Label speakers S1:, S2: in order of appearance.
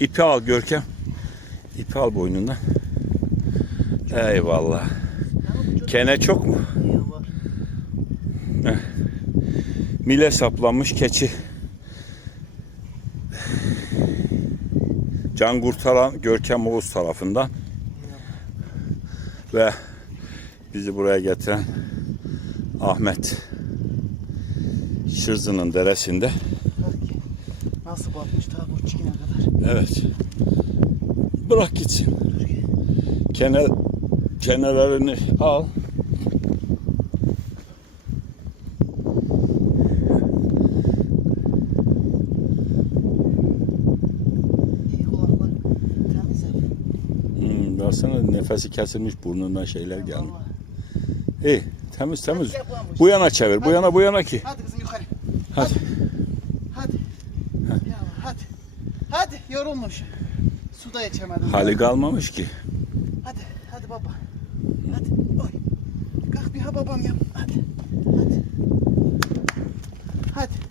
S1: ipi al Görkem. İpi al boynundan. Eyvallah. Kene çok mu?
S2: Var.
S1: Mile saplanmış keçi. Can kurtaran Görkem Oğuz tarafından ve bizi buraya getiren Ahmet Şırzı'nın deresinde.
S2: Nasıl batmış ta bu çiğne kadar.
S1: Evet. Bırak gitsin. Kenar kenarlarını al. Hmm, baksana nefesi kesilmiş burnundan şeyler gelmiş. İyi temiz temiz. Bu yana çevir. Bu yana bu yana ki.
S2: Hadi kızım yukarı.
S1: Hadi.
S2: Hadi. Hadi yorulmuş. Su da içemedim.
S1: Hali kalmamış ki.
S2: Hadi hadi baba. Hadi. Oy. Kalk bir ha babam yap. Hadi. Hadi. Hadi.